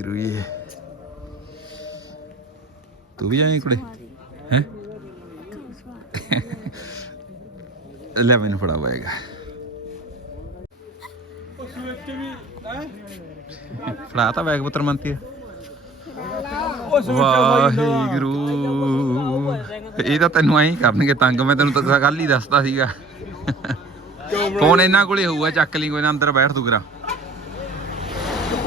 ਵਾਹਿਗੁਰੂ ਜੀ ਤੂੰ ਵੀ ਜਾਣੀ ਕੁੜੇ? ਹੈ? ਲੈ ਮੈਨੂੰ ਫੜਾ ਹੋਏਗਾ ਫੜਾ ਤਾਂ ਬੈਗ ਪੁੱਤਰ ਮੰਤੀ ਵਾਹਿਗੁਰੂ। ਇਹ ਤਾਂ ਤੈਨੂੰ ਐਂ ਕਰਨਗੇ ਤੰਗ, ਮੈਂ ਤੈਨੂੰ ਤਾਂ ਕੱਲ ਹੀ ਦੱਸਦਾ ਸੀਗਾ। ਫੋਨ ਇਹਨਾਂ ਕੋਲੇ ਹੋਊਗਾ, ਚੱਕ ਲਈ, ਕੋਈ ਨਾ ਅੰਦਰ ਬੈਠ ਤੂੰ ਕਰਾ।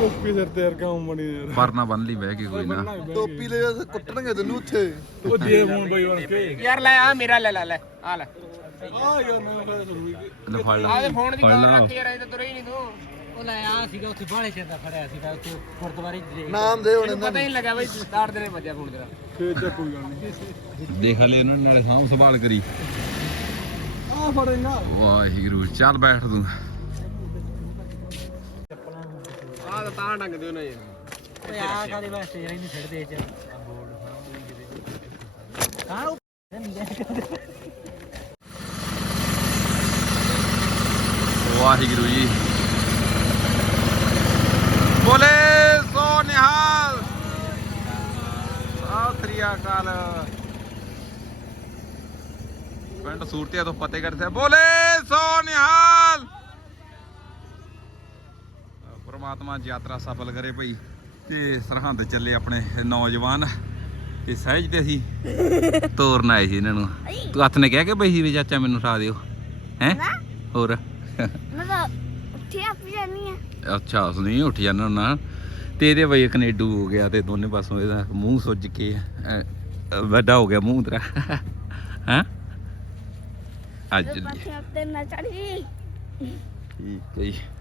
ਟੋਪੀ ਸਿਰ ਤੇ ਯਾਰ ਕੰਮ ਬਣੀ ਯਾਰ। ਪਰਨਾ ਬੰਨ ਲਈ ਬਹਿ ਕੇ ਕੋਈ ਨਾ। ਟੋਪੀ ਲੈ ਜਾ ਕੁੱਟਣਗੇ ਤੈਨੂੰ ਉੱਥੇ। ਉਹ ਦੇ ਫੋਨ ਬਈ ਬਣ ਕੇ। ਯਾਰ ਲੈ ਆ ਮੇਰਾ ਲੈ ਲੈ ਲੈ ਆ ਲੈ। ਆ ਯਾਰ ਮੈਂ ਫਾਇਦਾ ਕਰੂਗੀ ਲੈ ਫੜ ਆ ਲੈ ਦੇ ਫੋਨ ਦੀ ਫੜ ਕਾਲ ਲਾ। ਰੱਖ ਯਾਰ ਇਹ ਤਾਂ ਤੁਰੇ ਹੀ ਨਹੀਂ ਤੂੰ। ਉਹ ਲੈ ਆ ਸੀਗਾ ਉੱਥੇ ਬਾਹਲੇ ਚਿਰ ਦਾ ਖੜਿਆ ਸੀਗਾ ਉੱਥੇ ਗੁਰਦੁਆਰੇ ਦੇ ਨਾਮ ਦੇ ਹੁਣ ਇਹਨਾਂ ਪਤਾ ਹੀ ਨਹੀਂ ਲੱਗਿਆ ਬਈ ਸਟਾਰਟ ਦੇ ਨੇ ਵੱਜਿਆ ਫੋਨ ਤੇਰਾ। ਫੇਰ ਤਾਂ ਕੋਈ ਗੱਲ ਨਹੀਂ। ਦੇਖ ਲੈ ਉਹਨਾਂ ਨਾਲੇ ਸਾਂਭ ਸੰਭਾਲ ਕਰੀ। ਆ ਫੜੇ ਨਾ ਵਾਹਿਗੁਰੂ ਚੱਲ ਬੈਠ ਤੂੰ ਆ ਤਾਂ ਤਾਂ ਡੰਗ ਦਿਓ ਨਾ ਯਾਰ ਓਏ ਆ ਕਾਦੇ ਵਾਸਤੇ ਯਾਰ ਇਹਨੂੰ ਛੱਡ ਦੇ ਇਹ ਚ। ਬੋਰਡ ਸਾਹਮਣੇ ਵਾਹਿਗੁਰੂ ਜੀ। ਬੋਲੇ ਸੋ ਨਿਹਾਲ। ਸਤਿ ਸ੍ਰੀ ਅਕਾਲ। ਪਿੰਡ ਸੂਰਤੀਆ ਤੋਂ ਫਤਿਹਗੜ੍ਹ ਸਾਹਿਬ। ਬੋਲੇ ਸੋ ਨਿਹਾਲ। ਪਰਮਾਤਮਾ ਯਾਤਰਾ ਸਫਲ ਕਰੇ ਭਈ ਤੇ ਸਰਹੰਦ ਚੱਲੇ ਆਪਣੇ ਨੌਜਵਾਨ ਤੇ ਸਹਿਜ ਤੇ ਅਸੀਂ ਤੋਰਨ ਆਏ ਸੀ ਇਹਨਾਂ ਨੂੰ। ਤੂੰ ਹੱਥ ਨੇ ਕਹਿ ਕੇ ਬਈ ਸੀ ਵੀ ਚਾਚਾ ਮੈਨੂੰ ਉਠਾ ਦਿਓ? ਹੈ? ਹੋਰ? ਮੈਂ ਤਾਂ ਉੱਠੀ ਆਪ ਜਾਨੀ ਆ। ਅੱਛਾ ਉਸ ਨਹੀਂ ਉੱਠ ਜਾਣਾ ਨਾ ਤੇ ਇਹਦੇ ਬਈ ਕਨੇਡੂ ਹੋ ਗਿਆ ਤੇ ਦੋਨੇ ਪਾਸੋਂ ਇਹਦਾ ਮੂੰਹ ਸੁੱਜ ਕੇ ਵੱਡਾ ਹੋ ਗਿਆ ਮੂੰਹ ਤੇਰਾ। ਹਾਂ? ਅੱਜ ਨਾ। ਚੜੀ ਠੀਕ ਹੈ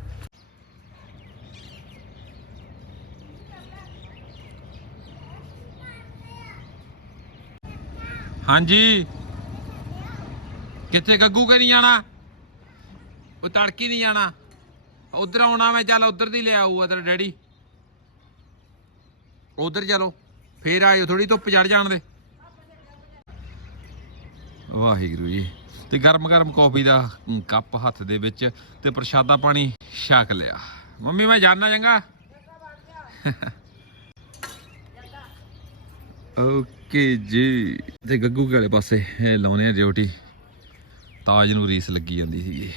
ਹਾਂਜੀ। ਕਿੱਥੇ ਗੱਗੂ ਕੇ ਨਹੀਂ ਜਾਣਾ? ਉਹ ਤੜਕੀ ਨਹੀਂ ਜਾਣਾ। ਉਧਰ ਆਉਣਾ ਮੈਂ, ਚੱਲ ਉਧਰ ਦੀ ਲੈ ਆਊਗਾ ਤੇਰਾ ਡੈਡੀ। ਉਧਰ ਚਲੋ, ਫੇਰ ਆਇਓ ਥੋੜੀ ਧੁੱਪ ਚੜ ਜਾਣ ਦੇ। ਵਾਹਿਗੁਰੂ ਜੀ। ਤੇ ਗਰਮ ਗਰਮ ਕੌਫੀ ਦਾ ਕੱਪ ਹੱਥ ਦੇ ਵਿੱਚ ਤੇ ਪ੍ਰਸ਼ਾਦਾ ਪਾਣੀ ਛਕ ਲਿਆ। ਮੰਮੀ, ਮੈਂ ਜਾਣਾ ਚੰਗਾ? ਓਕੇ। ਜੀ ਤੇ ਗੱਗੂ ਵਾਲੇ ਪਾਸੇ ਇਹ ਲਾਉਨੇ ਆ ਡਿਊਟੀ ਤਾਜ ਨੂੰ ਰੀਸ ਲੱਗੀ ਜਾਂਦੀ ਸੀਗੀ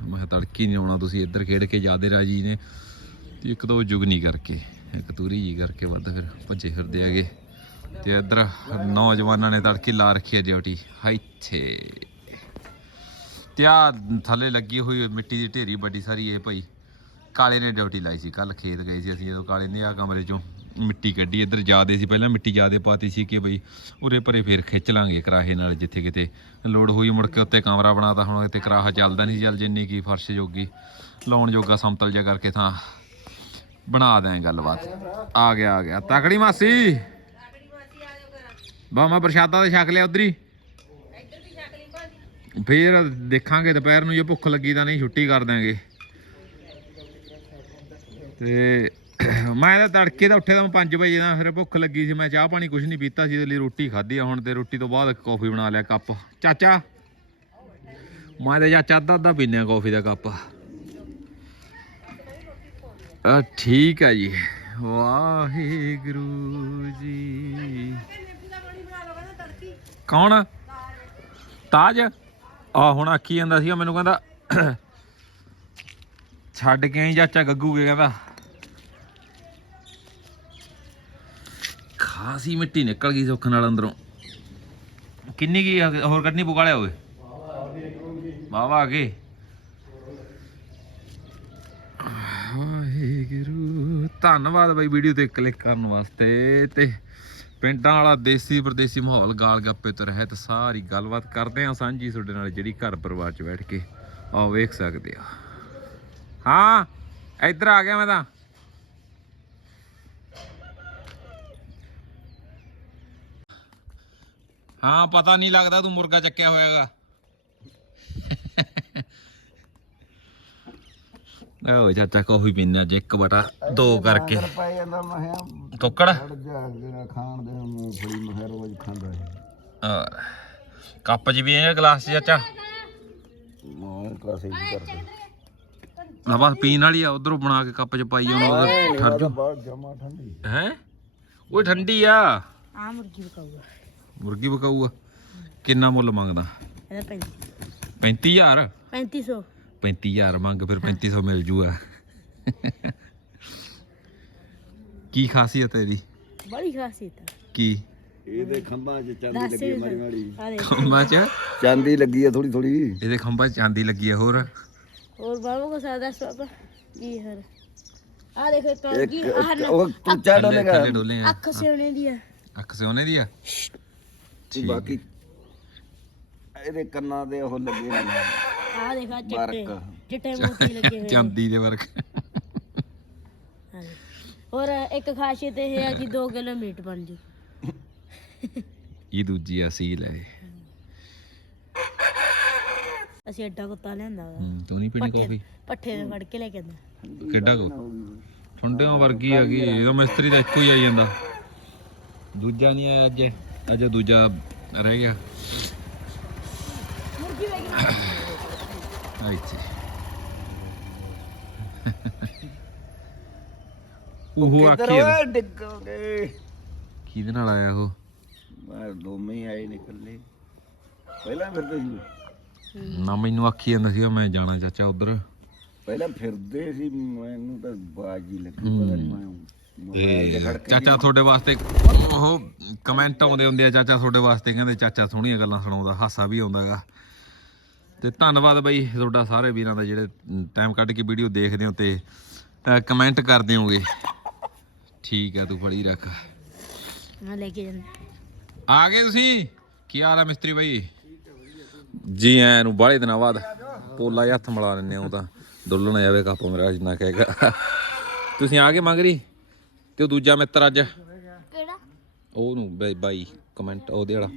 ਮੈਂ ਕਿਹਾ ਤੜਕੀ ਨਹੀਂ ਆਉਣਾ ਤੁਸੀਂ ਇੱਧਰ ਖੇਡ ਕੇ ਜਾਦੇ ਰਾਜੀ ਨੇ। ਤੇ ਇੱਕ ਦੋ ਜੁਗਨੀ ਕਰਕੇ, ਇੱਕ ਤੂਰੀ ਜੀ ਕਰਕੇ ਵੱਧ ਫਿਰ ਭੱਜੇ ਫਿਰਦੇ ਹੈਗੇ। ਤੇ ਇੱਧਰ ਨੌਜਵਾਨਾਂ ਨੇ ਤੜਕੀ ਲਾ ਰੱਖੀ ਹੈ ਡਿਊਟੀ ਇੱਥੇ ਤੇ ਆ ਥੱਲੇ ਲੱਗੀ ਹੋਈ ਮਿੱਟੀ ਦੀ ਢੇਰੀ ਵੱਡੀ ਸਾਰੀ ਇਹ ਭਾਈ। ਕਾਲੇ ਨੇ ਡਿਊਟੀ ਲਾਈ ਸੀ ਕੱਲ ਖੇਤ ਗਏ ਸੀ ਅਸੀਂ ਜਦੋਂ ਕਾਲੇ ਨੇ ਆ ਕਮਰੇ ਚੋਂ। ਮਿੱਟੀ ਕੱਢੀ, ਇੱਧਰ ਜ਼ਿਆਦੇ ਸੀ, ਪਹਿਲਾਂ ਮਿੱਟੀ ਜਾਦੇ ਪਾਤੀ ਸੀ ਕਿ ਬਈ ਉਰੇ ਪਰੇ ਫੇਰ ਖਿੱਚ ਲਾਂਗੇ ਕਰਾਹੇ ਨਾਲ ਜਿੱਥੇ ਕਿਤੇ ਲੋੜ ਹੋਈ, ਮੁੜ ਕੇ ਉੱਤੇ ਕਮਰਾ ਬਣਾਤਾ, ਹੁਣ ਇੱਥੇ ਕਰਾਹਾ ਚੱਲਦਾ ਨਹੀਂ ਸੀ, ਚੱਲ ਜਿੰਨੀ ਕੀ ਫਰਸ਼ ਜੋਗੀ, ਲਾਉਣ ਜੋਗਾ ਸਮਤਲ ਜਿਹਾ ਕਰਕੇ ਥਾਂ ਬਣਾ ਦਿਆਂ ਗੱਲਬਾਤ। ਆ ਗਿਆ ਆ ਗਿਆ। ਤਕੜੀ ਮਾਸੀ। ਬਾ, ਮੈਂ ਪ੍ਰਸ਼ਾਦਾ ਤੇ ਛਕ ਲਿਆ ਉਧਰ। ਹੀ ਫੇਰ ਦੇਖਾਂਗੇ ਦੁਪਹਿਰ ਨੂੰ, ਜੇ ਭੁੱਖ ਲੱਗੀ ਤਾਂ ਨਹੀਂ, ਛੁੱਟੀ ਕਰ ਦਾਂਗੇ ਤੇ ਮੈਂ ਤਾਂ ਤੜਕੇ ਦਾ ਉੱਠੇ ਤਾਂ 5 ਵਜੇ ਦਾ ਫਿਰ ਭੁੱਖ ਲੱਗੀ ਸੀ, ਮੈਂ ਚਾਹ ਪਾਣੀ ਕੁਝ ਨਹੀਂ ਪੀਤਾ ਸੀ ਇਹਦੇ ਲਈ ਰੋਟੀ ਖਾਧੀ ਆ ਹੁਣ ਤੇ ਰੋਟੀ ਤੋਂ ਬਾਅਦ ਕਾਫੀ ਬਣਾ ਲਿਆ ਕੱਪ। ਚਾਚਾ, ਮੈਂ ਤਾਂ ਚਾਚਾ ਅੱਧਾ ਅੱਧਾ ਪੀਨੇ ਆ ਕਾਫੀ ਦਾ ਕੱਪ। ਆ ਠੀਕ ਆ ਜੀ। ਵਾਹਿਗੁਰੂ ਜੀ। ਕੌਣ? ਤਾਜ? ਆ ਹੁਣ ਆਖੀ ਜਾਂਦਾ ਸੀਗਾ, ਮੈਨੂੰ ਕਹਿੰਦਾ, ਛੱਡ ਕੇ ਆਈ ਚਾਚਾ ਗੱਗੂ ਕੇ, ਕਹਿੰਦਾ ਖਾਸੀ ਮਿੱਟੀ ਨਿਕਲ ਗਈ ਸੁੱਖ ਨਾਲ ਅੰਦਰੋਂ। ਕਿੰਨੀ ਕੀ ਹੋਰ ਕੱਢਣੀ ਪੁਕਾਲਿਆ ਹੋਵੇ ਵਾਵਾ ਆ ਗਏ। ਵਾਹਿਗੁਰੂ, ਧੰਨਵਾਦ ਬਾਈ ਵੀਡੀਓ ਤੇ ਕਲਿੱਕ ਕਰਨ ਵਾਸਤੇ ਤੇ ਪਿੰਡਾਂ ਵਾਲਾ ਦੇਸੀ ਪਰਦੇਸੀ ਮਾਹੌਲ ਗਾਲ ਗੱਪੇ ਤੋਂ ਰਹਿਤ ਸਾਰੀ ਗੱਲਬਾਤ ਕਰਦੇ ਆ ਸਾਂਝੀ ਤੁਹਾਡੇ ਨਾਲ ਜਿਹੜੀ ਘਰ ਪਰਿਵਾਰ 'ਚ ਬੈਠ ਕੇ। ਆਓ ਵੇਖ ਸਕਦੇ ਆ। ਹਾਂ, ਇੱਧਰ ਆ ਗਿਆ ਮੈਂ ਤਾਂ। ਹਾਂ ਪਤਾ ਨਹੀਂ ਲੱਗਦਾ ਤੂੰ ਮੁਰਗਾ ਚੱਕਿਆ ਹੋਇਆਗਾ। ਓ ਚਾਚਾ ਕਾਫੀ ਪੀਣਾ ਅੱਜ ਇੱਕ ਬਟਾ ਦੋ ਕਰਕੇ। ਪੈ ਜਾਂਦਾ ਕੁੱਕੜ? ਜਾ ਜਿਹੜਾ ਖਾਣ ਦੇ ਮੂੰਗਫਲੀ ਮੈਂ ਰੋਜ਼ ਖਾਂਦਾ ਹੈ ਆ, ਕੱਪ 'ਚ ਵੀ ਹੈ ਗਲਾਸ 'ਚ ਚਾਚਾ? ਮੈਂ ਨਾ ਬਸ ਪੀਣ ਵਾਲੀ ਆ ਉਧਰੋਂ ਬਣਾ ਕੇ ਕੱਪ ਚ ਪਾਈ ਜਾਣਾ ਉਧਰ ਠਰ ਜੂ। ਜਮਾ ਠੰਡੀ। ਹੈ? ਉਹ ਠੰਡੀ ਆ। ਆ ਮੁਰਗੀ ਬਕਾਊਗਾ ਮੁਰਗੀ ਬਕਾਊ ਆ ਕਿੰਨਾ ਮੁੱਲ ਮੰਗਦਾ? ਇਹਦਾ 35000 3500 35000 ਮੰਗ ਫਿਰ 3500 ਮਿਲ ਜੂਗਾ। ਕੀ ਖਾਸੀਅਤ ਹੈ ਇਹਦੀ? ਬੜੀ ਖਾਸੀਅਤ ਆ। ਕੀ? ਇਹਦੇ ਖੰਭਾਂ 'ਚ ਚਾਂਦੀ ਲੱਗੀ ਮਾਰੀ ਮਾਰੀ ਆ ਦੇਖ ਖੰਭਾਂ ਚ। ਚਾਂਦੀ ਲੱਗੀ ਆ ਥੋੜੀ ਥੋੜੀ ਇਹਦੇ ਖੰਭਾਂ 'ਚ ਚਾਂਦੀ ਲੱਗੀ ਆ ਹੋਰ? ਹੋਰ ਬਾਬੂ ਕੋ ਸਾਦਾ ਸਵਾਪਾ ਕੀ ਹਰ ਆ ਦੇਖੋ ਇੱਕ ਇੱਕ ਕੀ ਆਹ ਨਾ- ਉਹ ਤੂੰ ਚਾ ਡੋਲੇਗਾ। ਥੱਲੇ ਡੋਲੇ ਆ? ਅੱਖ ਸਿਉਣੇ ਦੀ ਆ। ਅੱਖ ਸੋਨੇ ਦੀ ਆ? ਤੂੰ ਬਾਕੀ ਇਹਦੇ ਕੰਨਾਂ ਦੇ ਉਹ ਲੱਗੇ ਨੇ। ਆ ਦੇਖਾ ਚਿੱਟੇ ਵਰਕ। ਚਿੱਟੇ ਮੋਤੀ ਲੱਗੇ ਹੋਏ ਨੇ। ਚਾਂਦੀ ਦੇ ਵਰਕ। ਹਾਂਜੀ। ਔਰ ਇੱਕ ਖਾਸੀਅਤ ਇਹ ਹੈ ਕਿ 2 ਕਿਲੋ ਮੀਟ ਬਣ ਜੂ। ਇਹ ਦੂਜੀ ਆ ਸੀਲ ਹੈ ਅਸੀਂ ਐਡਾ ਕੁੱਤਾ ਲਿਆਂਦਾ ਵਾ। ਹੂੰ, ਤੂੰ ਨਹੀਂ ਪੀਣੀ ਕਾਫੀ ਪੱਠੇ ਦੇ ਫੜ ਕੇ ਲੈ ਕੇ ਆਂਦਾ ਕਿੱਡਾ ਕੋ? ਠੰਡਿਆਂ ਵਰਗੀ ਹੈਗੀ ਇਹਦਾ ਮਿਸਤਰੀ ਦਾ ਇੱਕੋ ਹੀ ਆਈ ਜਾਂਦਾ। ਦੂਜਾ ਨਹੀਂ ਆਇਆ ਅੱਜ। ਅੱਜ ਦੂਜਾ ਰਹਿ ਗਿਆ। ਆ ਇੱਥੇ ਉਹ ਆਖੀ ਆ। ਡਿੱਗੋਗੇ? ਕਿਹਦੇ ਨਾਲ ਆਇਆ ਉਹ? ਮੈਂ ਦੋਵੇਂ ਹੀ ਆਏ ਨਿਕਲੇ ਪਹਿਲਾਂ ਫਿਰਦੇ ਸੀ। ਨਾ ਮੈਨੂੰ ਆਖੀ ਜਾਂਦਾ ਸੀ ਮੈਂ ਜਾਣਾ ਚਾਚਾ ਉਧਰ। ਪਹਿਲਾਂ ਫਿਰਦੇ ਸੀ ਮੈਨੂੰ ਤਾਂ ਬਾਜੀ ਲੱਗੀ ਪਤਾ ਨਹੀਂ ਮੈਂ ਤੇ ਚਾਚਾ ਤੁਹਾਡੇ ਵਾਸਤੇ ਉਹ ਕਮੈਂਟ ਆਉਂਦੇ ਹੁੰਦੇ ਆ ਚਾਚਾ ਤੁਹਾਡੇ ਵਾਸਤੇ ਕਹਿੰਦੇ ਚਾਚਾ ਸੋਹਣੀਆਂ ਗੱਲਾਂ ਸੁਣਾਉਂਦਾ ਹਾਸਾ ਵੀ ਆਉਂਦਾਗਾ। ਤੇ ਧੰਨਵਾਦ ਬਈ ਤੁਹਾਡਾ ਸਾਰੇ ਵੀਰਾਂ ਦਾ ਜਿਹੜੇ ਟਾਈਮ ਕੱਢ ਕੇ ਵੀਡੀਓ ਦੇਖਦੇ ਹੋ ਤੇ ਕਮੈਂਟ ਕਰਦੇ ਹੋਗੇ। ਠੀਕ ਆ ਤੂੰ ਫੜੀ ਰੱਖ। ਮੈਂ ਲੈ ਕੇ ਜਾਂਦਾ। ਆ ਗਏ ਤੁਸੀਂ? ਕੀ ਹਾਲ ਆ ਮਿਸਤਰੀ ਬਾਈ? ਜੀ ਐ ਨੂੰ ਬਾਹਲੇ ਦਿਨਾਂ ਬਾਅਦ ਪੋਲਾ ਜਿਹਾ ਹੱਥ ਮਿਲਾ ਲੈਨੇ ਉਹ ਤਾਂ। ਡੁੱਲਣ ਜਾਵੇ ਕੱਪ ਮੇਰਾ ਜਿੰਨਾ ਕਹੇਗਾ ਤੁਸੀਂ ਆ ਗਏ ਮੰਗਰੀ ਤੇ ਉਹ ਦੂਜਾ ਮਿੱਤਰ ਅੱਜ? ਕਿਹੜਾ? ਉਹਨੂੰ ਬਾਈ ਬਾਈ ਕਮੈਂਟ ਉਹਦੇ ਵਾਲਾ।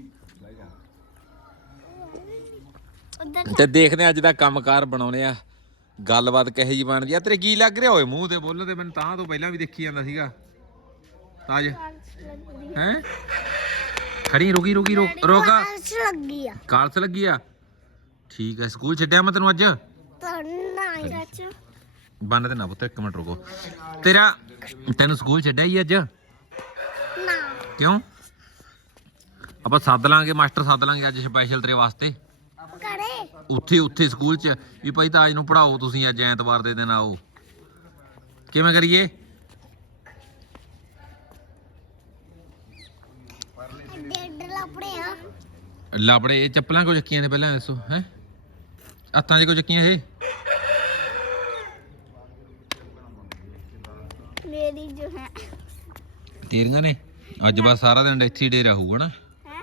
ਉਧਰ ਤੇ ਦੇਖਦੇ ਹਾਂ ਅੱਜ ਦਾ ਕੰਮਕਾਰ ਬਣਾਉਨੇ ਆ। ਗੱਲਬਾਤ ਕਹੇ ਜੀ ਬਣਦੀ ਆ। ਤੇਰੇ ਕੀ ਲੱਗ ਰਿਹਾ? ਓਏ ਮੂੰਹ ਤੇ ਬੋਲਣ ਤੇ ਮੈਨੂੰ ਤਾਂ ਤੋਂ ਪਹਿਲਾਂ ਵੀ ਦੇਖੀ ਜਾਂਦਾ ਸੀਗਾ। ਤਾਜ। ਹੈ? ਖੜੀ ਰੁਕੀ ਰੁਕੀ ਰੁਕ ਰੋਕਾ। ਕਾਂਸ ਲੱਗੀ ਆ। ਕਾਲਸ ਲੱਗੀ ਆ? ਠੀਕ ਹੈ ਸਕੂਲ ਛੱਡਿਆ ਮੈਂ ਤੈਨੂੰ ਅੱਜ? ਤਾਂ ਨਾ ਚਾਚਾ ਬੰਨ ਤੇ ਨਾ ਪੁੱਤ ਇੱਕ ਮਿੰਟ ਰੁਕੋ। ਤੇਰਾ ਤੈਨੂੰ ਸਕੂਲ ਛੱਡਿਆ ਹੀ ਅੱਜ? ਨਾ। ਕਿਉਂ? ਆਪਾਂ ਸੱਦ ਲਾਂਗੇ ਮਾਸਟਰ ਸੱਦ ਲਾਂਗੇ ਅੱਜ ਸਪੈਸ਼ਲ ਤੇਰੇ ਵਾਸਤੇ। ਉੱਥੇ ਉੱਥੇ ਸਕੂਲ 'ਚ। ਵੀ ਭਾਈ ਤਾਜ ਨੂੰ ਪੜਾਓ ਤੁਸੀਂ ਅੱਜ ਐਤਵਾਰ ਦੇ ਦਿਨ ਆਓ। ਕਿਵੇਂ ਕਰੀਏ? ਡੇਢ ਲੱਪੜੇ ਆ। ਲਾਪੜੇ ਇਹ ਚੱਪਲਾਂ ਕੋ ਚੱਕੀਆਂ ਨੇ ਪਹਿਲਾਂ ਦੱਸੋ ਹੈ? ਹੱਥਾਂ 'ਚ ਕੋ ਚੱਕੀਆਂ ਇਹ? ਹੈ। ਤੇਰੀਆਂ ਨੇ? ਅੱਜ ਬਸ ਸਾਰਾ ਦਿਨ ਇੱਥੇ ਹੀ ਡੇਰਾ ਹੋਊਗਾ ਨਾ? ਹੈ?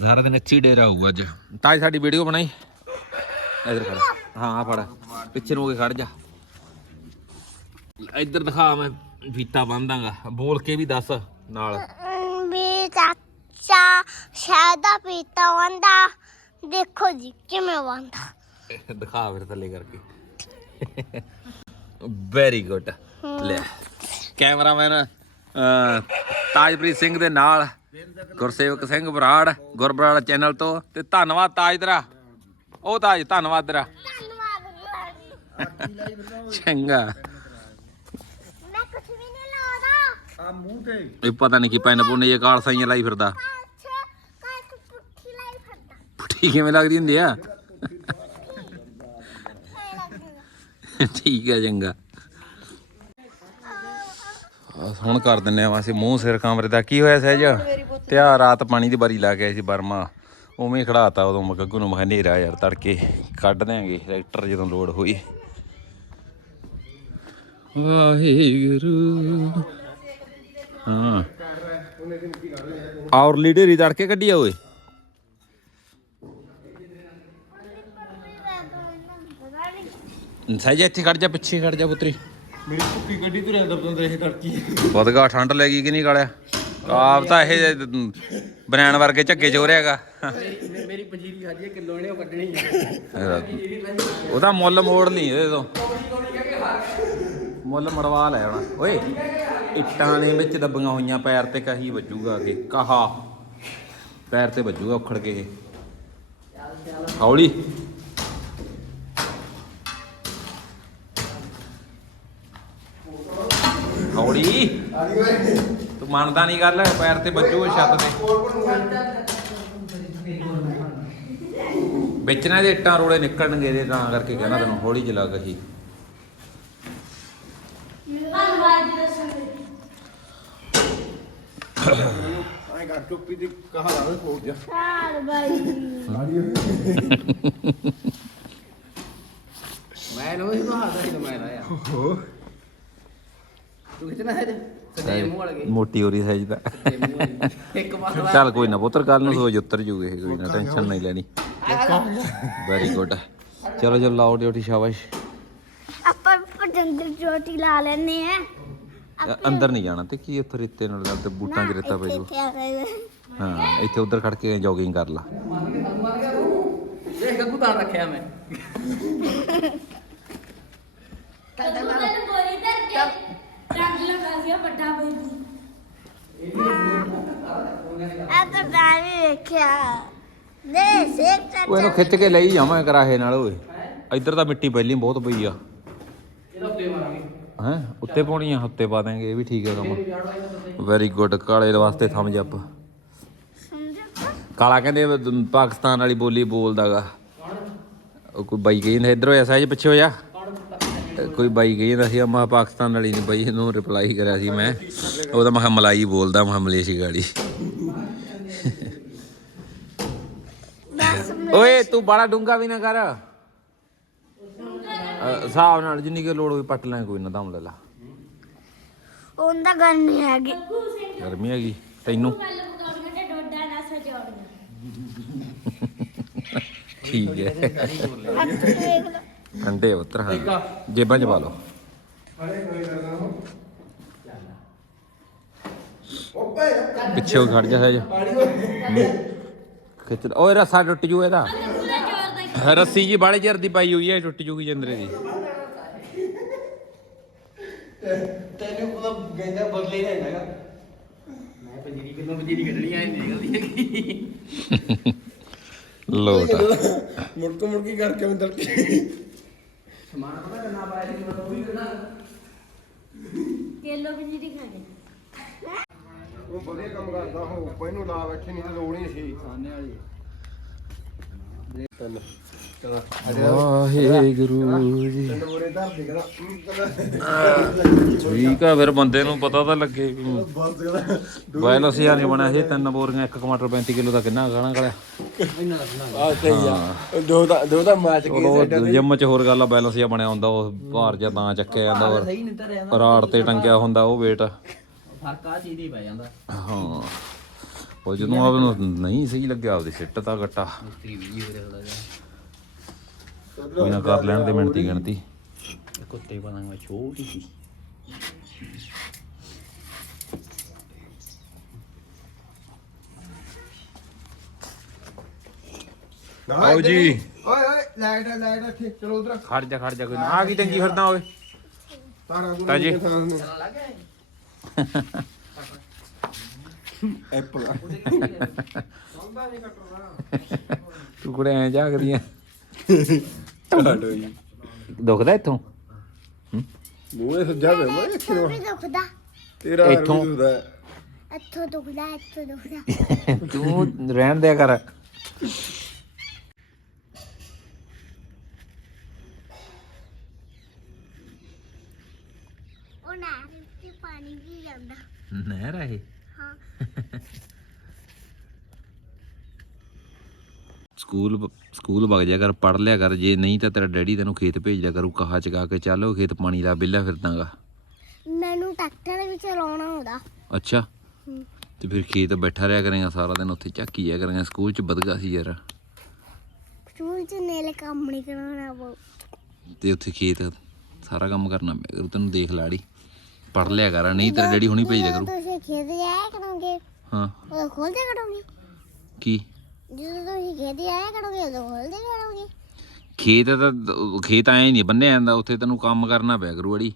ਸਾਰਾ ਦਿਨ ਇੱਥੇ ਹੀ ਡੇਰਾ ਹੋਊਗਾ ਅੱਜ। ਤਾਜ ਸਾਡੀ ਵੀਡੀਓ ਬਣਾਈ। ਇਧਰ ਖੜ। ਹਾਂ ਆ ਫੜ। ਪਿੱਛੇ ਨੂੰ ਹੋ ਕੇ ਖੜ ਜਾ। ਇੱਧਰ ਦਿਖਾ ਮੈਂ ਫੀਤਾ ਬੰਦਾਂਗਾ ਬੋਲ ਕੇ ਵੀ ਦੱਸ ਨਾਲ। ਵੀ ਚਾਚਾ ਸ਼ਾਇਦਾ ਪੀਤਾ ਵੰਦਾ ਦੇਖੋ ਜੀ ਕਿਵੇਂ ਵੰਦਾ ਦਿਖਾ ਫਿਰ ਥੱਲੇ ਕਰਕੇ। ਵੈਰੀ ਗੁੱਡ ਲੈ। ਕੈਮਰਾਮੈਨ ਤਾਜਪ੍ਰੀਤ ਸਿੰਘ ਦੇ ਨਾਲ ਗੁਰਸੇਵਕ ਸਿੰਘ ਬਰਾੜ ਗੁਰਬਰਾੜ ਚੈਨਲ ਤੋਂ ਤੇ ਧੰਨਵਾਦ ਤਾਜ ਤੇਰਾ। ਉਹ ਤਾਜ ਧੰਨਵਾਦ ਤੇਰਾ। ਧੰਨਵਾਦ ਚੰਗਾ। ਮੈਂ ਕੁਝ ਵੀ ਨਹੀਂ ਲਾਉਂਦਾ। ਆ ਮੂੰਹ ਤੇ। ਇਹ ਪਤਾ ਨਹੀਂ ਕੀ ਪੈਨ ਪੁੰਨੇ ਇਹ ਕਾਲ ਸਾਈਆਂ ਲਾਈ ਫਿਰਦਾ। ਅੱਛਾ ਕੱਲ ਪੁੱਠੀ ਲਾਈ ਫੱਟਾ ਪੁੱਠੀ ਕਿਵੇਂ ਲੱਗਦੀ ਹੁੰਦੀ ਆ? ਠੀਕ ਹੈ ਚੰਗਾ। ਹੁਣ ਕਰ ਦਿੰਨੇ ਆ ਵਾਸੇ ਮੂੰਹ ਸਿਰ ਕਮਰੇ ਦਾ। ਕੀ ਹੋਇਆ ਸਹਿਜ? ਤੇ ਆ ਰਾਤ ਪਾਣੀ ਦੀ ਬਾਰੀ ਲਾ ਕੇ ਆਏ ਸੀ ਬਰਮਾ। ਉਵੇਂ ਖੜਾਤਾ ਉਦੋਂ ਮੈਂ ਗੱਗੂ ਨੂੰ ਮੈਂ ਕਿਹਾ ਹਨੇਰਾ ਯਾਰ ਤੜਕੇ ਕੱਢ ਦਿਆਂਗੇ ਟਰੈਕਟਰ ਜਦੋਂ ਲੋਡ ਹੋਈ। ਵਾਹਿਗੁਰੂ। ਹਾਂ। ਔਰ ਲੀਡਰ ਹੀ ਤੜਕੇ ਕੱਢੀ ਆ ਓਏ? ਸਹਿਜ ਇੱਥੇ ਖੜ ਜਾ ਪਿੱਛੇ ਖੜ ਜਾ ਪੁੱਤਰੀ। ਮੇਰੀ ਭੁੱਕੀ ਗੱਡੀ ਤੁਰਿਆ ਦਰਦ ਇਹ ਤੜਕੀ। ਬਦਗਾ ਠੰਡ ਲੈ ਗਈ ਕਿ ਨਹੀਂ ਕਾਲਿਆ ਆਪ ਤਾਂ ਇਹ ਬਨੈਣ ਵਰਗੇ ਝੱਗੇ ਚੋਰਿਆਗਾ ਮੇਰੀ ਪੰਜੀਰੀ ਖਾਦੀ ਕਿਲੋ ਨੇ ਉਹ ਕੱਢਣੀ ਉਹਦਾ ਮੁੱਲ ਮੋੜ ਲਈ ਇਹਦੇ ਤੋਂ। ਮੁੱਲ ਮੜਵਾ ਲੈ ਆਉਣਾ ਓਏ ਇੱਟਾਂ ਨੇ ਵਿੱਚ ਦੱਬੀਆਂ ਹੋਈਆਂ ਪੈਰ ਤੇ ਕਹੀ ਵੱਜੂਗਾ ਅੱਗੇ। ਕਹਾ। ਪੈਰ ਤੇ ਵੱਜੂਗਾ ਉਖੜ ਕੇ ਇਹ। ਹੌਲੀ। ਹੌਲੀ ਤੂੰ ਮੰਨਦਾ ਨਹੀਂ ਗੱਲ ਪੈਰ ਤੇ ਵੱਜੂ ਇਹ ਛੱਤ ਤੇ। ਵਿੱਚ ਨਾ ਇਹਦੇ ਇੱਟਾਂ ਰੋੜੇ ਨਿਕਲਣਗੇ ਇਹਦੇ ਤਾਂ ਕਰਕੇ ਕਹਿੰਦਾ ਤੈਨੂੰ ਹੌਲੀ ਚਲਾ ਕਹੀ ਧੰਨਵਾਦ ਜੀ ਲਈ ਐਂ ਕਰ ਟੋਪੀ ਦੀ ਕਹਾ ਲਾਵੇ ਕੋਟ ਜਾ ਹਾਲ ਬਾਈ ਮੈਂ ਲੋ ਹੀ ਬਹਾਦਾ ਸੀ ਮੈਂ ਲਾਇਆ। ਤੂੰ ਕਿਤਨਾ ਹੈ ਤੇ? ਮੂੰਹ ਵਾਲਾ ਮੋਟੀ ਹੋ ਰਹੀ ਸਾਈਜ਼ ਦਾ। ਇੱਕ ਵਾਰ ਚੱਲ ਕੋਈ ਨਾ ਪੁੱਤਰ ਕੱਲ ਨੂੰ ਸੋਚ ਉੱਤਰ ਜੂਗੇ ਕੋਈ ਨਾ ਟੈਨਸ਼ਨ ਨਹੀਂ ਲੈਣੀ। ਵੈਰੀ ਗੁੱਡ ਚਲੋ ਚਲੋ ਲਾਓ ਡਿਊਟੀ ਸ਼ਾਬਾਸ਼। ਆਪਾਂ ਪਟੰਦਰ ਚੋਟੀ ਲਾ ਲੈਨੇ ਆ। ਅੰਦਰ ਨਹੀਂ ਜਾਣਾ ਤੇ ਕੀ ਉੱਥੇ ਰੇਤੇ ਨਾਲ ਤੇ ਬੂਟਾਂ 'ਚ ਰੇਤਾ ਪੈ ਗਏ ਹਾਂ ਇੱਥੇ ਉਧਰ ਖੜ ਕੇ ਜੋਗਿੰਗ ਕਰ ਲਾ। ਦੇਖ ਗੱਗੂ ਤਾਂ ਰੱਖਿਆ ਮੈਂ। ਤੂੰ ਤੈਨੂੰ ਬੋਰੀ ਰੰਗ ਲਗਾ ਗਿਆ ਵੱਡਾ ਬਈ ਆ ਤਾਂ ਮੈਂ ਵੀ ਵੇਖਿਆ। ਦੇ ਸੇਕ ਉਹ ਇਹਨੂੰ ਖਿੱਚ ਕੇ ਲਈ ਜਾਵਾਂ ਕਰਾਹੇ ਨਾਲ ਓਏ। ਇੱਧਰ ਤਾਂ ਮਿੱਟੀ ਪਹਿਲੀ ਬਹੁਤ ਪਈ ਆ। ਇਹਦਾ ਉੱਤੇ ਮਾਰਾਂਗੇ। ਹੈ? ਉੱਤੇ ਪਾਉਣੀ ਆ ਉੱਤੇ ਪਾ ਦਾਂਗੇ ਇਹ ਵੀ ਠੀਕ ਹੈ ਕੰਮ। ਵੈਰੀ ਗੁੱਡ ਕਾਲੇ ਦੇ ਵਾਸਤੇ ਥੰਮ ਜੱਪ ਕਾਲਾ ਕਹਿੰਦੇ ਵ- ਪਾਕਿਸਤਾਨ ਵਾਲੀ ਬੋਲੀ ਬੋਲਦਾਗਾ। ਉਹ ਕੋਈ ਬਾਈ ਕਹੀ ਜਾਂਦਾ ਇੱਧਰ ਹੋਇਆ ਸਾਈਜ਼ ਪਿੱਛੇ ਹੋ ਜਾ। ਕੋਈ ਬਾਈ ਕਹੀ ਜਾਂਦਾ ਸੀ ਮੈਂ ਪਾਕਿਸਤਾਨ ਵਾਲੀ ਨਹੀਂ ਬਾਈ ਇਹਨੂੰ ਰਿਪਲਾਈ ਕਰਿਆ ਸੀ ਮੈਂ। ਉਹਦਾ ਮੈਂ ਮਲਾਈ ਬੋਲਦਾ ਮੈਂ ਮਲੇਸ਼ੀ ਗਾੜੀ। ਓਏ ਤੂੰ ਬੜਾ ਡੂੰਗਾ ਵੀ ਨਾ ਕਰ। ਹਿਸਾਬ ਨਾਲ ਜਿੰਨੀ ਕਿ ਲੋੜ ਹੋਈ ਪੱਟ ਲੈ ਕੋਈ ਨਾ ਦਮ ਲੈ। ਲਾ ਉਹਦਾ ਗੱਲ ਨਹੀਂ ਹੈਗੀ। ਗਰਮੀ ਹੈਗੀ ਤੈਨੂੰ? ਨਾ ਠੀਕ ਹੈ। ਠੰਡੇ ਉਤਰ ਹਾਂ। ਜੇਬਾਂ ਚ ਪਾ ਲਓ ਪਿੱਛੇ ਹੋ ਖੜ ਜਾ ਸਹਿਜ ਖਿੱਚ ਲ- ਓਏ ਰੱਸਾ ਟੁੱਟ ਜੂ ਇਹਦਾ। ਰੱਸੀ ਜੀ ਬਾਲੇ ਚਿਰ ਦੀ ਪਾਈ ਹੋਈ ਹੈ ਟੁੱਟ ਜੂਗੀ ਜੰਦਰੇ ਦੀ। ਤੈਨੂੰ ਪਤਾ ਗੈਂਦਾ ਬਦਲੇ ਹੈ ਹੈਗਾ। ਮੈਂ ਪੰਜੀਰੀ ਕਿਲੋ ਪੰਜੀਰੀ ਕੱਢਣੀ ਆਈ ਨਿਕਲਦੀ ਹੈਗੀ। ਲੋਟ ਮੁੜਕ ਮੁੜਕੀ ਕਰਕੇ ਅੰਦਰ ਕੇ ਸਮਾਨ ਪਤਾ ਕਿੰਨਾ ਪਾਇਆ ਸੀ ਮੈਂ ਉਹ ਵੀ ਕਰਨਾ ਕਿਲੋ ਵੀ ਨਹੀਂ ਖਾਣੇ ਉਹ ਵਧੀਆ ਕੰਮ ਕਰਦਾ ਹੋ ਪਹਿਨੂੰ ਲਾ ਬੈਠੇ ਨਹੀਂ ਤੇ ਲੋੜ ਹੀ ਸੀ। ਖਾਣੇ ਵਾਲੀ। ਤਿੰਨ ਵਾਹਿਗੁਰੂ ਜੀ। ਤਿੰਨ ਬੋਰੇ ਧਰ ਦੇ ਕਰਾ ਠੀਕ ਆ ਫਿਰ ਬੰਦੇ ਨੂੰ ਪਤਾ ਤਾਂ ਲੱਗੇ ਬਾਇਲ ਅਸੀਂ ਨਹੀਂ ਬਣਿਆ ਸੀ ਤਿੰਨ ਬੋਰੀਆਂ 1 ਟਮਾਟਰ 35 ਕਿਲੋ ਦਾ ਕਿੰਨਾ ਖਾਣਾ ਕਲਿਆ। ਆ। ਤੇ ਯਾ ਦੋ ਦਾ ਦੋ ਦਾ ਮੈਚ ਉਹ ਜਿੰਮ ਚ ਹੋਰ ਗੱਲ ਆ ਬੈਲੈਂਸ ਜਿਹਾ ਬਣਿਆ ਹੁੰਦਾ ਉਹ ਭਾਰ ਜਾਂ ਤਾਂ ਚੱਕਿਆ ਜਾਂਦਾ ਸਹੀ ਧਰਿਆ ਰਾੜ ਤੇ ਟੰਗਿਆ ਹੁੰਦਾ ਉਹ weight ਫ਼ਰਕ ਆ ਚੀਜ਼ ਹੀ ਪੈ ਜਾਂਦਾ। ਹਾਂ। ਉਹ ਜਦੋਂ ਆਪ ਨੂੰ ਨਹੀਂ ਸਹੀ ਲੱਗਿਆ ਆਪਦੀ ਸਿੱਟ ਤਾਂ ਗੱਟਾ ਮਿਸਤਰੀ ਵੀ ਹੋ ਰਿਹਾ ਥੋੜਾ ਜਿਹਾ ਕੋਈ ਨਾ ਕਰ ਲੈਣ ਦੇ ਮਿੰਟੀ ਗਿਣਤੀ। ਕੁੱਤੇ ਮੈਂ ਛੋਟੀ ਸੀ ਆਓ ਜੀ। ਓਏ ਓਏ ਲਾਈਟ ਆ ਲਾਈਟ ਆ ਇੱਥੇ ਚਲੋ ਉਧਰ। ਖੜ ਜਾ ਖੜ ਜਾ ਕੋਈ ਨਾ। ਆ ਕੀ ਟੰਗੀ ਫਿਰਦਾ ਓਏ? ਤਾਰਾਂ ਨੂੰ ਤਾਜੀ। ਐਪਲ ਤੂੰ ਕੁੜੇ ਐ ਜਾਗਦੀਆਂ ਜੀ ਦੁਖਦਾ ਇੱਥੋਂ ਮੂਹੇ ਸੱਜਾ ਵੇ ਮੈਂ ਇੱਥੇ ਨੂੰ। ਵੀ ਦੁਖਦਾ ਤੇਰਾ ਇੱਥੋਂ। ਇੱਥੋਂ ਦਾ ਇੱਥੋਂ ਦੁਖਦਾ ਇੱਥੋਂ ਦੁਖਦਾ ਤੂੰ ਰਹਿਣ ਦਿਆ ਕਰ ਉਹ ਨਾ ਵਿੱਚ ਪਾਣੀ ਵੀ ਜਾਂਦਾ ਨਹਿਰ ਆ ਇਹ ਹਾਂ ਸਕੂਲ ਸਕੂਲ ਵਗ ਜਾ ਕਰ ਪੜ ਲਿਆ ਕਰ ਜੇ ਨਹੀਂ ਤਾਂ ਤੇਰਾ ਡੈਡੀ ਤੈਨੂੰ ਖੇਤ ਭੇਜ ਦਿਆ ਕਰੂ ਕਹਾ ਚਕਾ ਕੇ ਚੱਲ ਖੇਤ ਪਾਣੀ ਲਾ ਬਿੱਲਾ ਫਿਰਦਾਗਾ। ਮੈਨੂੰ ਟਰੈਕਟਰ ਵੀ ਚਲਾਉਣਾ ਆਉਂਦਾ। ਅੱਛਾ। ਤੇ ਫਿਰ ਖੇਤ ਬੈਠਾ ਰਿਹਾ ਕਰੇਗਾ ਸਾਰਾ ਦਿਨ ਉੱਥੇ ਝਾਕੀ ਜਾਇਆ ਕਰੇਗਾ ਸਕੂਲ ਚ ਵਧਗਾ ਸੀ ਯਾਰ। ਸਕੂਲ ਚ ਨੇਲੇ ਕੰਮ ਨਹੀਂ ਕਰਾਉਣਾ ਬਹੁ ਤੇ ਉੱਥੇ ਖੇਤ ਸਾਰਾ ਕੰਮ ਕਰਨਾ ਪਿਆ ਕਰੂ ਤੈਨੂੰ ਦੇਖ ਲਾੜੀ ਪੜ ਲਿਆ ਕਰ ਨਹੀਂ ਤੇਰਾ ਡੈਡੀ ਹੁਣੀ ਭੇਜ ਦਿਆ ਕਰੂ। ਤੁਸੀਂ ਖੇਤ ਜਾਇਆ ਕਰੋਗੇ? ਹਾਂ। ਉਹ ਖੋਲ ਦਿਆ ਕਰੋਗੇ? ਕੀ? ਜਦੋਂ ਤੁਸੀਂ ਖੇਤ ਜਾਇਆ ਕਰੋਗੇ ਉਦੋਂ ਖੋਲ ਦਿਆ ਕਰੋਗੇ। ਖੇਤ ਤਾਂ ਦ- ਖੇਤ ਐ ਨਹੀਂ ਬੰਨਿਆ ਜਾਂਦਾ ਉੱਥੇ ਤੈਨੂੰ ਕੰਮ ਕਰਨਾ ਪਿਆ ਕਰੂ ਅੜੀ।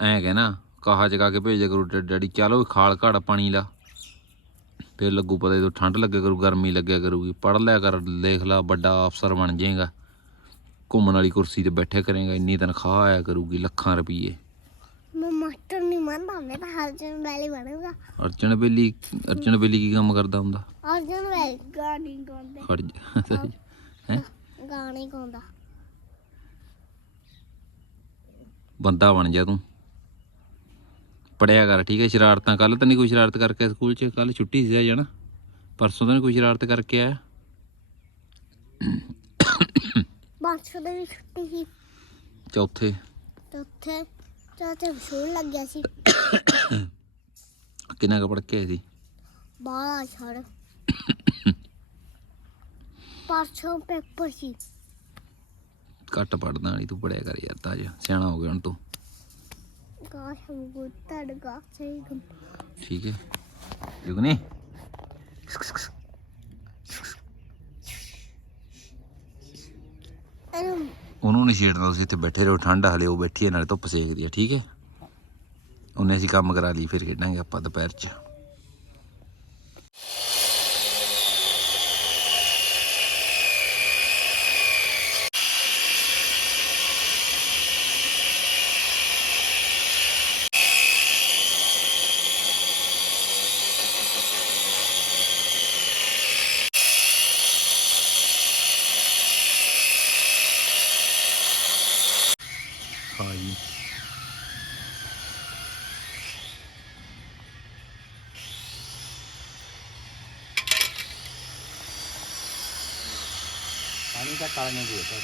ਐਂ ਕਹਿਣਾ ਕਾਹਾ ਚਕਾ ਕੇ ਭੇਜਿਆ ਕਰੂ ਡੈ- ਡੈਡੀ ਚਲੋ ਖਾਲ ਘੜ ਪਾਣੀ ਲਾ। ਫਿਰ ਲੱਗੂ ਪਤਾ ਜਦੋਂ ਠੰਡ ਲੱਗਿਆ ਕਰੂ ਗਰਮੀ ਲੱਗਿਆ ਕਰੂਗੀ। ਪੜ ਲਿਆ ਕਰ ਦੇਖ ਲਾ ਵੱਡਾ ਅਫਸਰ ਬਣ ਜਾਏਗਾ। ਘੁੰਮਣ ਵਾਲੀ ਕੁਰਸੀ ਤੇ ਬੈਠੇ ਕਰੇਗਾ ਇੰਨੀ ਤਨਖਾਹ ਆਇਆ ਕਰੂਗੀ ਲੱਖਾਂ ਰੁਪਈਏ। ਮੈਂ ਮਾਸਟਰ ਨਹੀਂ ਮੰਨਦਾ ਮੈਂ ਤਾਂ ਹਰਜਨ ਵੈਲੀ ਬਣੂਗਾ। ਅਰਜਨ ਬੇਲੀ ਅਰਜਨ ਬੇਲੀ ਕੀ ਕੰਮ ਕਰਦਾ ਹੁੰਦਾ? ਗਾਣੀ ਗਾਉਂਦਾ। ਖੜ ਜਾ। ਹੈ? ਗਾਣੇ ਗਾਉਂਦਾ। ਬੰਦਾ ਬਣ ਜਾ ਤੂੰ। ਪੜਿਆ ਕਰ ਠੀਕ ਹੈ? ਸ਼ਰਾਰਤਾਂ ਕੱਲ ਤਾਂ ਨਹੀਂ ਕੋਈ ਸ਼ਰਾਰਤ ਕਰਕੇ ਸਕੂਲ 'ਚ ਕੱਲ ਛੁੱਟੀ ਸੀ ਜਾਣਾ ਪਰਸੋਂ ਤਾਂ ਨੀ ਕੋਈ ਸ਼ਰਾਰਤ ਕਰਕੇ ਆਇਆ। ਬਾਰਸ਼ੋ ਦੇ ਵੀ ਛੁੱਟੀ ਸੀ। ਚੌਥੇ। ਤੇ ਉੱਥੇ ਚਾਚੇ ਵਿਸ਼ੂਲ ਲੱਗਿਆ ਸੀ। ਕਿੰਨਾ ਕੁ ਪੜ ਕੇ ਆਏ ਸੀ? ਬਾਹਰ ਛੜ ਪਰਸੋਂ ਪੇਪਰ ਸੀ। ਘੱਟ ਪੜਦਾ ਨਹੀਂ ਤੂੰ ਪੜਿਆ ਕਰ ਯਾਰ ਤਾਜ ਸਿਆਣਾ ਹੋ ਗਿਆ ਹੁਣ ਤੂੰ। ਕਾਸ਼ ਹਮ ਕੋ ਤੜਗਾ ਸਹੀ ਗਮ ਠੀਕ ਹੈ। ਜੁਗਨੀ ਉਹਨੂੰ ਨਹੀਂ ਛੇੜਨਾ ਤੁਸੀਂ ਇੱਥੇ ਬੈਠੇ ਰਹੋ ਠੰਡ ਹਲੇ ਉਹ ਬੈਠੀ ਹੈ ਨਾਲੇ ਧੁੱਪ ਸੇਕਦੀ ਹੈ ਠੀਕ ਹੈ। ਉਹਨੇ ਅਸੀਂ ਕੰਮ ਕਰਾ ਲਈ ਫਿਰ ਖੇਡਾਂਗੇ ਆਪਾਂ ਦੁਪਹਿਰ 'ਚ ਹਾਂ ਜੀ ਪਾਣੀ ਤਾਂ ਕਾਲੀਆਂ ਦੇ ਤਾ।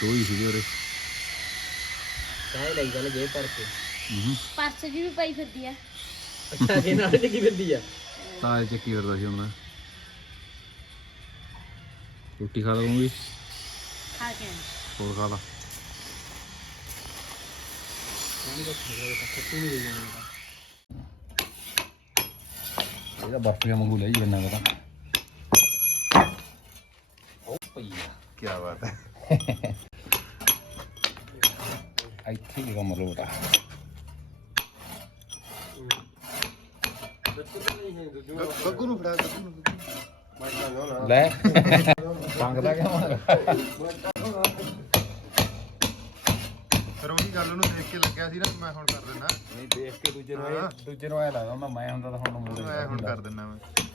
ਦੋ ਹੀ ਸੀਗੇ ਉਰੇ। ਚਾਹ ਲਈ ਗੱਲ ਜੇ ਕੇ ਪਰਸ ਜੀ ਵੀ ਪਈ ਫਿਰਦੀ ਆ। ਅੱਛਾ ਜੇ ਨਾਲ ਤੇ ਕੀ ਫਿਰਦੀ ਆ। ਤਾਜ ਚੱਕੀ ਕਰਦਾ ਸੀ ਹੁਣ ਰੋਟੀ ਖਾ ਲਵਾਂਗੀ ਖਾ ਕੇ ਆਈ। ਹੋਰ ਖਾ ਲਾ। ਇਹਦਾ ਬਰਫੀ ਵਾਂਗੂ ਲੈ ਜੀ ਬੰਨਾ ਪਤਾ ਕੀ ਬਾਤ ਹੈ ਇੱਥੇ ਹੀ ਕੰਮ ਲੋਟਾ ਗੱਗੂ ਨੂੰ ਫੜਾ ਗੱਗੂ ਨੂੰ ਮੈਂ ਤਾਂ ਨਾ ਲੈ ਮੰਗਦਾ ਕਿਉਂ ਫਿਰ ਉਹੀ ਗੱਲ ਨੂੰ ਦੇਖ ਕੇ ਲੱਗਿਆ ਸੀ ਨਾ ਮੈਂ ਹੁਣ ਕਰ ਦਿੰਦਾ ਨਹੀਂ ਦੇਖ ਕੇ ਦੂਜੇ ਨੂੰ ਇਹ- ਦੂਜੇ ਨੂੰ ਐ ਲੱਗਦਾ ਮੈਂ ਮੈਂ ਹੁੰਦਾ ਤਾਂ ਹੁਣ ਮੂਰੇ ਮੈਂ ਹੁਣ ਕਰ ਦਿੰਦਾ ਮੈਂ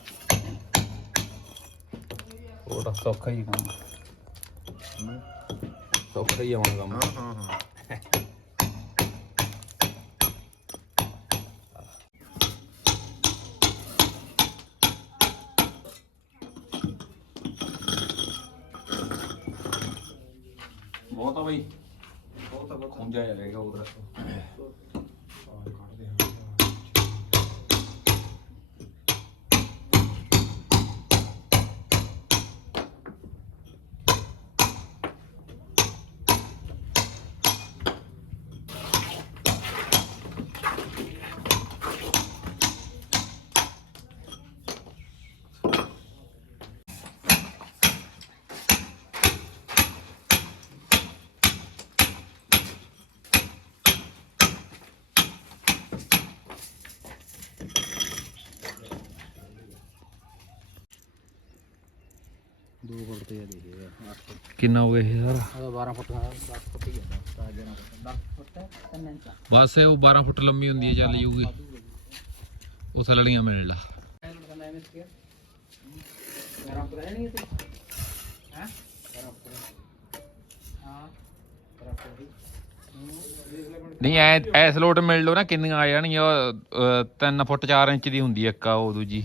ਉਹ ਤਾਂ ਸੌਖਾ ਹੀ ਕੰਮ। ਸੌਖਾ ਹੀ ਆਉਣਾ ਕੰਮ। ਹਾਂ ਹਾਂ ਹਾਂ। ਬਹੁਤ ਆ ਬਈ। ਬਹੁਤ ਆ ਖੁੰਝਾ ਜਾ ਰਹੇਗਾ ਉਧਰ ਕਿੰਨਾ ਹੋ ਗਿਆ ਇਹ ਸਾਰਾ? ਉਹਦਾ 12 ਫੁੱਟ ਦਾ 10 ਫੁੱਟ ਹੀ ਤਾਂ 11 ਫੁੱਟ 10 ਫੁੱਟ 3 ਇੰਚ ਬਸ ਇਹ ਉਹ 12 ਫੁੱਟ ਲੰਮੀ ਹੁੰਦੀ ਹੈ ਚੱਲ ਜੂਗੀ ਉਹ ਥਲੜੀਆਂ ਮਿਲ ਲਾ। ਐਨ ਕਰਨਾ ਐਵੇਂ ਸੀ 11 ਫੁੱਟ ਹੈ ਨਹੀਂ ਤੇ। ਹਾਂ? 11 ਫੁੱਟ ਹਾਂ। 11 ਫੁੱਟ ਨਹੀਂ ਐ ਐਸ ਲੋਟ ਮਿਲ ਲੋ ਨਾ ਕਿੰਨੀਆਂ ਆ ਜਾਣਗੀਆਂ 3 ਫੁੱਟ 4 ਇੰਚ ਦੀ ਹੁੰਦੀ ਇੱਕ ਆ ਉਹ ਦੂਜੀ।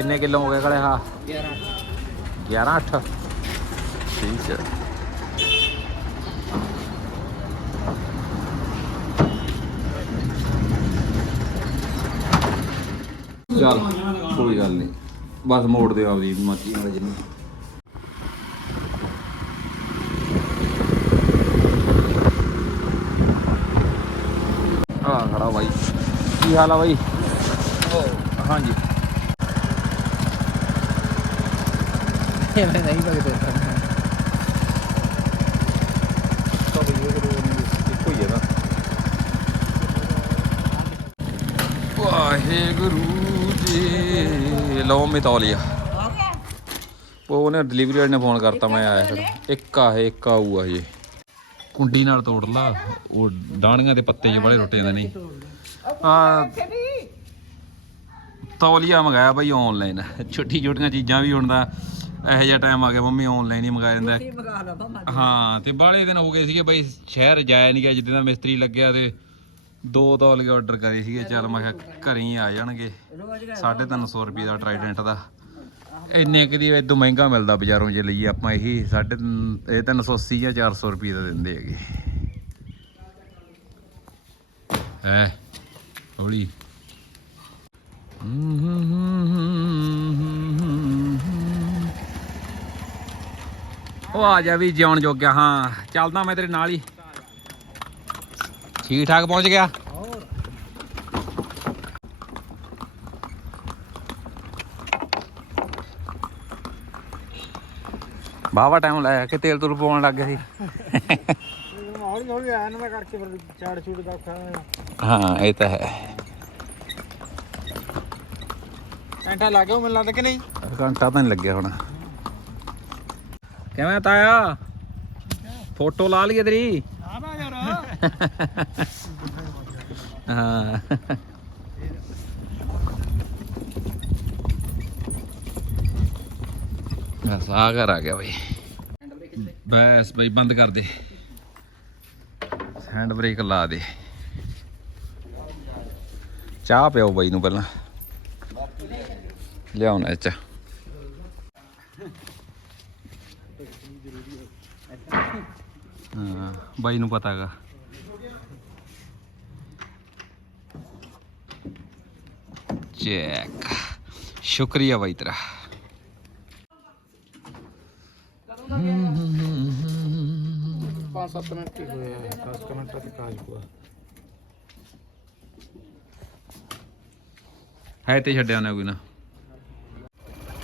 ਕਿੰਨੇ ਕਿਲੋ ਹੋ ਗਏ ਕਲੇ ਹਾਂ 11 11 8 ਠੀਕ ਹੈ। ਚੱਲ ਕੋਈ ਗੱਲ ਨਹੀਂ। ਬਸ ਮੋੜ ਦਿਓ ਆਪਦੀ ਮੱਛੀ ਨਾਲ ਜਿੰਨੀ। ਆ ਖੜਾ ਬਾਈ। ਕੀ ਹਾਲ ਆ ਬਾਈ? ਹਾਂਜੀ। ਐਵੇਂ ਨਹੀਂ ਲੱਗਦੇ ਤਾਂ ਬਈ ਇਹ ਦੋ ਇੱਕੋ ਹੀ ਹੈ ਨਾ ਵਾਹਿਗੁਰੂ ਜੀ ਇਹ ਲਓ ਮੇ ਤੌਲੀਆ ਉਹ ਉਹਨੇ ਡਿਲੀਵਰੀ ਵਾਲੇ ਨੇ ਫੋਨ ਕਰਤਾ ਮੈਂ ਆਇਆ ਫਿਰ ਇੱਕ ਆ ਇੱਕ ਆਊਗਾ ਜੀ ਕੁੰਡੀ ਨਾਲ ਤੋੜ ਲਾ ਉਹ ਡਾਣੀਆਂ ਦੇ ਪੱਤੇ ਜਿਹੇ ਬੜੇ ਰੁੱਟ ਜਾਂਦੇ ਨਹੀਂ ਆ ਤੌਲੀਆ ਮੰਗਾਇਆ ਬਈ ਆਨਲਾਈਨ ਛੋਟੀ ਛੋਟੀਆਂ ਚੀਜ਼ਾਂ ਵੀ ਹੁਣ ਦਾ ਇਹੋ ਜਿਹਾ ਟਾਈਮ ਆ ਗਿਆ ਮੰਮੀ ਆਨਲਾਈਨ ਹੀ ਮੰਗਾ ਜਾਂਦਾ। ਕੀ ਮਗਾ ਲਾ ਮਮਾ ਹਾਂ ਤੇ ਬਾਹਲੇ ਦਿਨ ਹੋ ਗਏ ਸੀਗੇ ਬਈ ਸ਼ਹਿਰ ਜਾਇਆ ਨਹੀਂ ਗਿਆ ਜਿੱਦਾਂ ਦਾ ਮਿਸਤਰੀ ਲੱਗਿਆ ਤੇ ਦੋ ਤੌਲੀਏ ਆਰਡਰ ਕਰੇ ਸੀਗੇ ਚੱਲ ਮੈਂ ਕਿਹਾ ਘਰੇ ਹੀ ਆ ਜਾਣਗੇ। ਰੋਜ਼ 350 ਰੁਪਏ ਦਾ ਟ੍ਰਾਈਡੈਂਟ ਦਾ। ਇੰਨੇ ਕਿ ਦੀ ਇਦੋਂ ਮਹਿੰਗਾ ਮਿਲਦਾ ਬਾਜ਼ਾਰੋਂ ਜੇ ਲਈਏ ਆਪਾਂ ਇਹੀ ਸਾਢੇ ਤਿੰਨ- ਇਹ 380 ਜਾਂ 400 ਰੁਪਏ ਦਾ ਦਿੰਦੇ ਹੈਗੇ। ਹੈ ਹੌਲੀ। ਉਹ ਆ ਜਾ ਵੀ ਜਿਉਣ ਜੋਗਿਆ ਹਾਂ। ਚੱਲਦਾ ਮੈਂ ਤੇਰੇ ਨਾਲ ਹੀ। ਠੀਕ ਠਾਕ ਪਹੁੰਚ ਗਿਆ? ਬਾਵਾ ਟਾਈਮ ਲਾਇਆ ਕਿ ਤੇਲ ਤੁਲ ਪਵਾਉਣ ਲੱਗ ਗਿਆ ਸੀ। ਹੌਲੀ ਹੌਲੀ ਆਇਆ ਨਾ ਕਰਕੇ ਫਿਰ ਚਾੜ ਚੂੜ ਦਾ ਖਾ ਹਾਂ ਇਹ ਤਾਂ ਹੈ। ਘੰਟਾ ਲੱਗਿਆ ਮੈਨੂੰ ਲੱਗਦਾ ਕਿ ਨਹੀਂ? ਘੰਟਾ ਤਾਂ ਨਹੀਂ ਲੱਗਿਆ ਹੁਣ। ਕਿਵੇਂ ਤਾਇਆ? ਫੋਟੋ ਲਾ ਲਈਏ ਤੇਰੀ। ਆ ਯਾਰ ਹਾਂ। ਬਸ, ਆ ਘਰ ਆ ਗਿਆ ਬਈ। ਬਸ ਬਈ, ਬੰਦ ਕਰ ਦੇ। ਹੈਂਡ ਬ੍ਰੇਕ ਲਾ ਦੇ। ਚਾਹ ਪਿਓ ਬਈ ਨੂੰ ਪਹਿਲਾਂ। ਲਿਆਉਣਾ ਚਾਹ ਹਾਂ ਬਾਈ ਨੂੰ ਪਤਾ ਹੈਗਾ। ਚੈੱਕ। ਸ਼ੁਕਰੀਆ ਬਾਈ ਤੇਰਾ। ਪੰਜ ਸੱਤ ਮਿੰਟ ਹੀ ਹੋਏ ਆ 10 ਮਿੰਟ ਤੱਕ ਕਾਜ ਪੂਆ ਹੈ ਤੇ ਛੱਡਿਆ ਨਾ ਕੋਈ ਨਾ।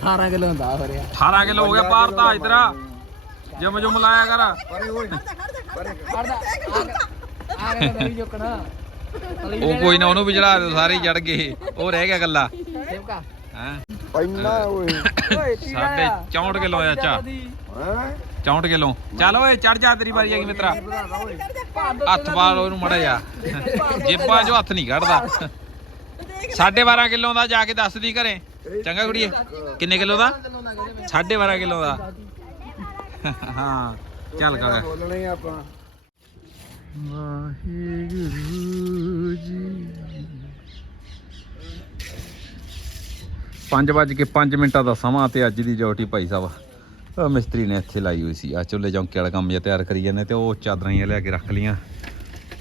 18 ਕਿਲੋ ਦਾ ਹੋ ਰਿਹਾ 18 ਕਿਲੋ ਹੋ ਗਿਆ ਪਾਰ ਤਾਂ ਅੱਜ ਤੇਰਾ। ਜਮ ਜਮ ਲਾਇਆ ਕਰ। ਆ ਗਿਆ ਤਾਂ ਜੋਕਣਾ ਉਹ ਕੋਈ ਨਾ ਉਹਨੂੰ ਵੀ ਚੜਾ ਦਿਓ ਸਾਰੇ ਚੜ ਗਏ। ਉਹ ਰਹਿ ਗਿਆ ਗੱਲਾ ਸੇਵਕਾ ਹੈ। ਪੈਨਾ ਓਏ ਓਏ ਸਾਡੇ 64 ਕਿਲੋ ਆ ਚਾ ਹੈ? 64 ਕਿਲੋ। ਚੱਲ ਓਏ ਚੜ ਜਾ ਤੇਰੀ ਵਾਰੀ ਆ ਗਈ ਮਿੱਤਰਾ ਹੱਥ ਪਾ ਲਓ ਇਹਨੂੰ ਮੜਾ ਜਾ। ਜੇਬਾਂ 'ਚੋਂ ਹੱਥ ਨਹੀਂ ਕੱਢਦਾ। ਸਾਢੇ 12 ਕਿਲੋ ਦਾ ਜਾ ਕੇ ਦੱਸ ਦੀ ਘਰੇ। ਚੰਗਾ ਕੁੜੀਏ। ਕਿੰਨੇ ਕਿਲੋ ਦਾ? ਸਾਢੇ 12 ਕਿਲੋ ਦਾ। ਹਾਂ। ਚੱਲ ਕਾਗਾ ਬੋਲਣਾ ਹੀ ਆਪਾਂ। ਵਾਹਿਗੁਰੂ ਜੀ। 5 ਵੱਜ ਕੇ 5 ਮਿੰਟਾਂ ਦਾ ਸਮਾਂ ਤੇ ਅੱਜ ਦੀ ਡਿਊਟੀ ਭਾਈ ਸਾਹਿਬ। ਆਹ ਮਿਸਤਰੀ ਨੇ ਇੱਥੇ ਲਾਈ ਹੋਈ ਸੀ। ਆ ਚੁੱਲ੍ਹੇ ਚੌਂਕੇ ਵਾਲਾ ਕੰਮ ਜਿਹਾ ਤਿਆਰ ਕਰੀ ਜਾਂਦੇ ਤੇ ਉਹ ਚਾਦਰਾਂ ਹੀ ਲਿਆ ਕੇ ਰੱਖ ਲੀਆਂ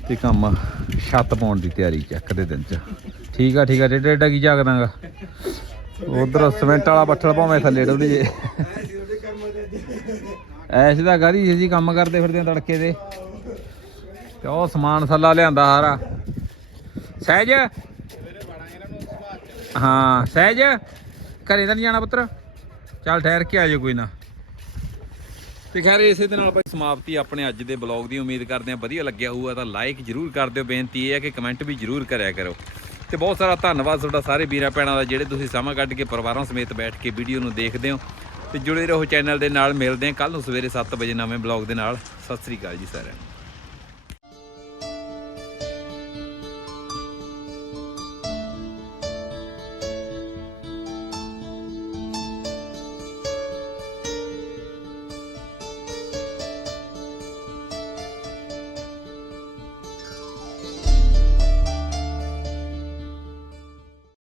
ਤੇ ਕੰਮ ਛੱਤ ਪਾਉਣ ਦੀ ਤਿਆਰੀ ਚੱਕ ਦੇ ਦਿਨ ਚ। ਠੀਕ ਆ ਠੀਕ ਆ ਡੇਡਾ ਡੇਡਾ ਕੀ ਜਾਗਦਾਗਾ? ਉਧਰ ਸਿਮੈਂਟ ਵਾਲਾ ਬੱਠਲ ਭਾਵੇਂ ਥੱਲੇ ਡੁੱਲ ਜੇ ਐਸ ਦਾ ਗਾਰੀ ਅਸੀਂ ਕੰਮ ਕਰਦੇ ਫਿਰਦੇ ਆ ਤੜਕੇ ਦੇ। ਤੇ ਉਹ ਸਮਾਨ ਸੱਲਾ ਲਿਆਂਦਾ ਸਾਰਾ। ਸਹਿਜ? ਹਾਂ, ਸਹਿਜ? ਘਰੇ ਤਾਂ ਨਹੀਂ ਜਾਣਾ ਪੁੱਤਰ। ਚੱਲ ਠਹਿਰ ਕੇ ਆ ਜਾਓ ਕੋਈ ਨਾ। ਤੇ ਖੈਰ ਇਸੇ ਦੇ ਨਾਲ ਭਾਈ ਸਮਾਪਤੀ ਆਪਣੇ ਅੱਜ ਦੇ ਬਲੌਗ ਦੀ ਉਮੀਦ ਕਰਦੇ ਹਾਂ ਵਧੀਆ ਲੱਗਿਆ ਹੋਊਗਾ, ਤਾਂ ਲਾਈਕ ਜਰੂਰ ਕਰ ਦਿਓ। ਬੇਨਤੀ ਇਹ ਹੈ ਕਿ ਕਮੈਂਟ ਵੀ ਜਰੂਰ ਕਰਿਆ ਕਰੋ। ਤੇ ਬਹੁਤ ਸਾਰਾ ਧੰਨਵਾਦ ਤੁਹਾਡਾ ਸਾਰੇ ਵੀਰਾਂ ਭੈਣਾਂ ਦਾ, ਜਿਹੜੇ ਤੁਸੀਂ ਸਮਾਂ ਕੱਢ ਕੇ ਪਰਿਵਾਰਾਂ ਸਮੇਤ ਬੈਠ ਕੇ ਵੀਡੀਓ ਨੂੰ ਦੇਖਦੇ ਹੋ। ਤੇ ਜੁੜੇ ਰਹੋ ਚੈਨਲ ਦੇ ਨਾਲ, ਮਿਲਦੇ ਹਾਂ ਕੱਲ ਨੂੰ ਸਵੇਰੇ 7 ਵਜੇ ਨਵੇਂ ਬਲੌਗ ਦੇ ਨਾਲ। ਸਤਿ ਸ੍ਰੀ ਅਕਾਲ ਜੀ ਸਾਰਿਆਂ ਨੂੰ।